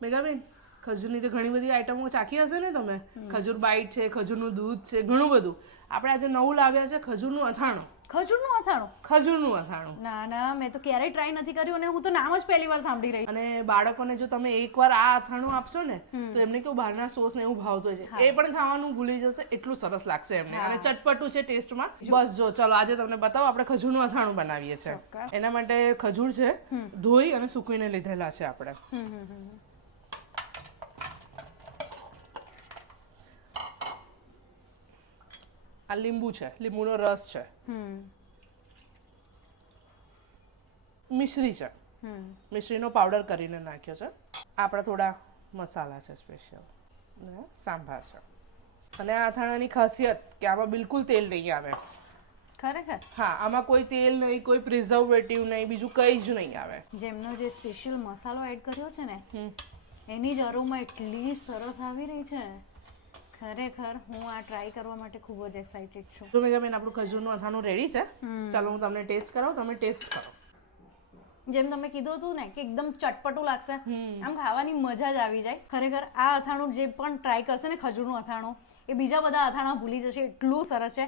મેઘાબેન ખજૂરની તો ઘણી બધી આઈટમો ચાખી હશે ને તમે. ખજૂર બાઈટ છે ખજૂરનું દૂધ છે ઘણું બધું. આપણે આજે નવું લાવ્યા છે ખજૂરનું અથાણું. ખજૂરનું અથાણું? ખજૂરનું અથાણું. ના ના મેં તો ક્યારેય ટ્રાય નથી કર્યું અને હું તો નામ જ પહેલી વાર સાંભળી રહી. અને બાળકોને જો તમે એકવાર આ અથાણું આપશો ને તો એમને કેવું બહારના સોસ ને એવું ભાવતો હોય છે. એ પણ ખાવાનું ભૂલી જશે એટલું સરસ લાગશે એમને. અને ચટપટું છે ટેસ્ટમાં. બસ જો ચલો આજે તમને બતાવો આપણે ખજૂરનું અથાણું બનાવીએ છીએ. એના માટે ખજૂર છે ધોઈ અને સૂકવીને લીધેલા છે આપણે. આ લીંબુ છે લીંબુનો રસ છે. મિશ્રી છે. મિશ્રીનો પાવડર કરીને નાખ્યો છે. આપણા થોડા મસાલા છે સ્પેશિયલ ને સાંભાર છે. અને આ અથાણાની ખાસિયત કે આમાં બિલકુલ તેલ નહીં આવે. ખરેખર? હા આમાં કોઈ તેલ નહીં કોઈ પ્રિઝર્વેટિવ નહીં બીજું કંઈ જ નહીં આવે. જેમનો જે સ્પેશિયલ મસાલો એડ કર્યો છે ને એની જ અરોમાં એટલી સરસ આવી રહી છે. ખરેખર હું આ ટ્રાય કરવા માટે ખૂબ જ એક્સાઇટેડ છું. તો મેન આપણું ખજૂરનું અથાણું રેડી છે. ચાલો હું તમને ટેસ્ટ કરાવું તમે ટેસ્ટ કરો. જેમ તમે કીધું હતું ને કે એકદમ ચટપટું લાગશે આમ ખાવાની મજા જ આવી જાય. ખરેખર આ અથાણું જે પણ ટ્રાય કરશે ને ખજૂરનું અથાણું એ બીજા બધા અથાણા ભૂલી જશે એટલું સરસ છે.